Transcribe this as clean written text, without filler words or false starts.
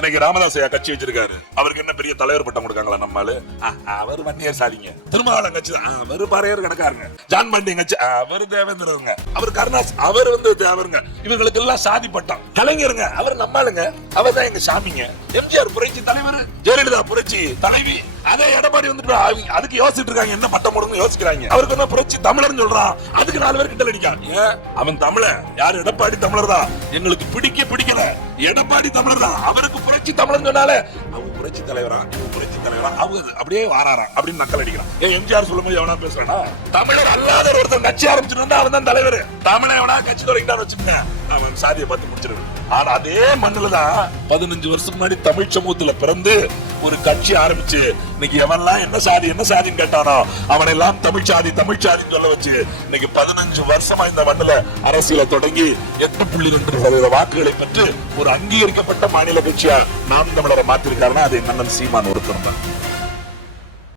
இன்னைக்கு ராமதாஸ் கட்சி வச்சிருக்காரு. அவருக்கு என்ன பெரிய தலைவர் பட்டம் கொடுக்காங்களா? நம்மால அவர் வன்னியர் சாதிங்க. திருமாவளவன் கட்சி அவரு பறையர் கணக்காருங்க. ஜான் பாண்டியன் கட்சி அவரு தேவேந்திரங்க. அவர் கருணாஸ் அவர் தேவருங்க. இவங்களுக்கு எல்லாம் சாதி பட்டம். கலைஞருங்க அவர் நம்மாளுங்க. அவர் தான் எங்க சாமிங்க. எம்ஜிஆர் புரட்சி தலைவர், ஜெயலலிதா புரட்சி தலைவி. அதே எடப்பாடி வந்துட்டு அதுக்கு யோசிச்சுட்டு இருக்காங்க, என்ன பட்டம் போடுன்னு யோசிக்கிறாங்க. அவருக்கு என்ன புரட்சி தமிழர்னு சொல்றான், அதுக்கு 4 பேர் கிட்ட அடிக்காங்க. அவன் தமிழன். யாரு? எடப்பாடி தமிழர் தான். எங்களுக்கு பிடிக்கல, எடப்பாடி தமிழர் தான். அவருக்கு புரட்சி தமிழர் சொன்னாலே அவங்க புரட்சி தலைவரா, புரட்சி தலைவரா, அவங்க அப்படியே வாராராம் அப்படின்னு நக்கல் அடிக்கிறான். எம்ஜிஆர் சொல்லும் போது எவனா பேசுறானா? தமிழர் அல்லாத ஒருத்தன் கட்சி ஆரம்பிச்சுட்டு வந்தா அவன் தான் தலைவர். தமிழன் எவனா கட்சி தொடங்கிட்டான்னு வச்சுக்கோங்க, அவன் சாதியை பார்த்து முடிச்சிருக்கான். ஆனா அதே மண்ணுலதான் 15 வருஷத்துக்கு முன்னாடி தமிழ் சமூகத்துல பிறந்து ஒரு கட்சி ஆரம்பிச்சு இன்னைக்கு எவன்லாம் என்ன சாதின்னு கேட்டானோ அவன் எல்லாம் தமிழ் சாதின்னு சொல்ல வச்சு இன்னைக்கு 15 வருஷமா இந்த மண்ணுல அரசியல தொடங்கி 8.2% வாக்குகளை பெற்று ஒரு அங்கீகரிக்கப்பட்ட மாநில கட்சியா நாம் தமிழரை மாத்திருக்காருன்னா அது எங்க அண்ணன் சீமான் ஒருத்தர் தான்.